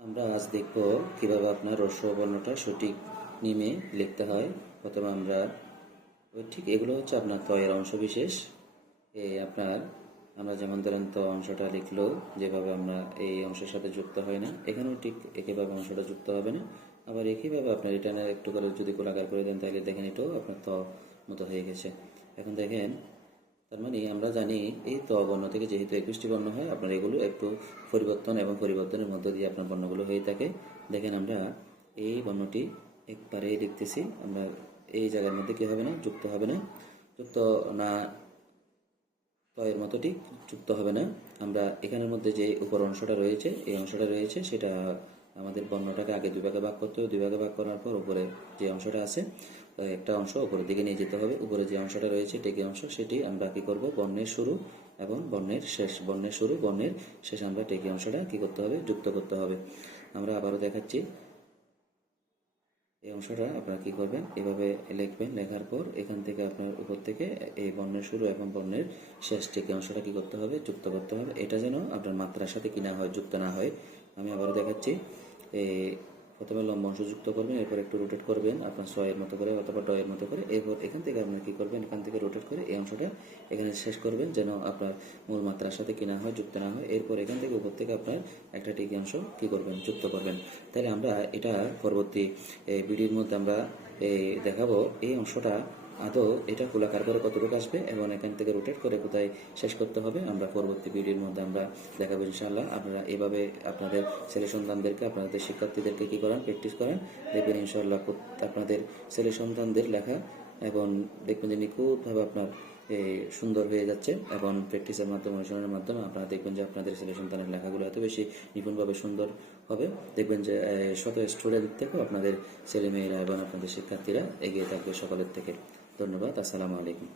আমরা আজ দেখব কিভাবে আপনার হ্রস্ব বর্ণটা সঠিক নিয়মে লিখতে হয়। প্রথমে আমরা ঠিক এগুলো হচ্ছে আপনার তয়ের অংশবিশেষ। আপনার আমরা যেমন ধরেন ত অংশটা লিখলো যেভাবে আমরা এই অংশের সাথে যুক্ত হয় না, এখানেও ঠিক একইভাবে অংশটা যুক্ত হবে না। আবার একইভাবে আপনার রিটার্নের একটু করে যদি গোলাকার করে দেন তাহলে দেখেন এটাও আপনার ত মতো হয়ে গেছে। এখন দেখেন, তার মানে আমরা জানি এই ত বর্ণ থেকে যেহেতু 21টি বর্ণ হয়, আপনার এগুলো একটু পরিবর্তন এবং পরিবর্তনের মধ্য দিয়ে আপনার বর্ণগুলো হয়ে থাকে। দেখেন আমরা এই বর্ণটি একবারে লিখতেছি, আমরা এই জায়গার মধ্যে কি হবে না, যুক্ত হবে না, যুক্ত না, ত এর মতো ঠিক যুক্ত হবে না। আমরা এখানের মধ্যে যে উপর অংশটা রয়েছে, এই অংশটা রয়েছে, সেটা আমাদের বর্ণটাকে আগে দুই ভাগে ভাগ করতে হবে। দুই ভাগে ভাগ করার পর উপরে যে অংশটা আছে, একটা অংশ উপরের দিকে নিয়ে যেতে হবে। উপরে যে অংশটা রয়েছে টেকি অংশ, সেটি আমরা কি করব, বর্ণের শুরু এবং বর্ণের শেষ, বর্ণের শুরু বর্ণের শেষ আমরা টেকি অংশটা কি করতে হবে, যুক্ত করতে হবে। আমরা আবারও দেখাচ্ছি। এই অংশটা আপনারা কি করবেন, এভাবে লিখবেন। লেখার পর এখান থেকে আপনার উপর থেকে এই বর্ণের শুরু এবং বর্ণের শেষ টেকি অংশটা কি করতে হবে, যুক্ত করতে হবে। এটা যেন আপনার মাত্রার সাথে কি না হয়, যুক্ত না হয়। আমি আবারও দেখাচ্ছি। এই প্রথমে লম্ব অংশ যুক্ত করবেন, এরপর একটু রোটেট করবেন আপনার ছয়ের মতো করে অথবা ডয়ের মতো করে। এরপর এখান থেকে আপনার কি করবেন, এখান থেকে রোটেট করে এই অংশটা এখানে শেষ করবেন, যেন আপনার মূল মাত্রার সাথে কি না হয়, যুক্ত না হয়। এরপর এখান থেকে উপর থেকে আপনার একটা টিকি অংশ কি করবেন, যুক্ত করবেন। তাহলে আমরা এটা পরবর্তী ভিডিওর মধ্যে আমরা দেখাবো এই অংশটা আদৌ এটা গোলাকার করে কতটুকু আসবে এবং এখান থেকে রোটেট করে কোথায় শেষ করতে হবে, আমরা পরবর্তী ভিডিওর মধ্যে আমরা দেখাবো ইনশাআল্লাহ। আপনারা এভাবে আপনাদের ছেলে সন্তানদেরকে, আপনাদের শিক্ষার্থীদেরকে কি করান, প্র্যাকটিস করান। দেখবেন ইনশাআল্লাহ আপনাদের ছেলে সন্তানদের লেখা এবং দেখবেন যে নিখুঁতভাবে আপনার সুন্দর হয়ে যাচ্ছে। এবং প্র্যাকটিসের মাধ্যমে, অনুশীলনের মাধ্যমে আপনারা দেখবেন যে আপনাদের ছেলে সন্তানের লেখাগুলো এত বেশি নিপুণভাবে সুন্দর হবে। দেখবেন যে শত স্টুডেন্ট থেকেও আপনাদের ছেলেমেয়েরা এবং আপনাদের শিক্ষার্থীরা এগিয়ে থাকবে সকলের থেকে। ধন্যবাদ। আসসালামু আলাইকুম।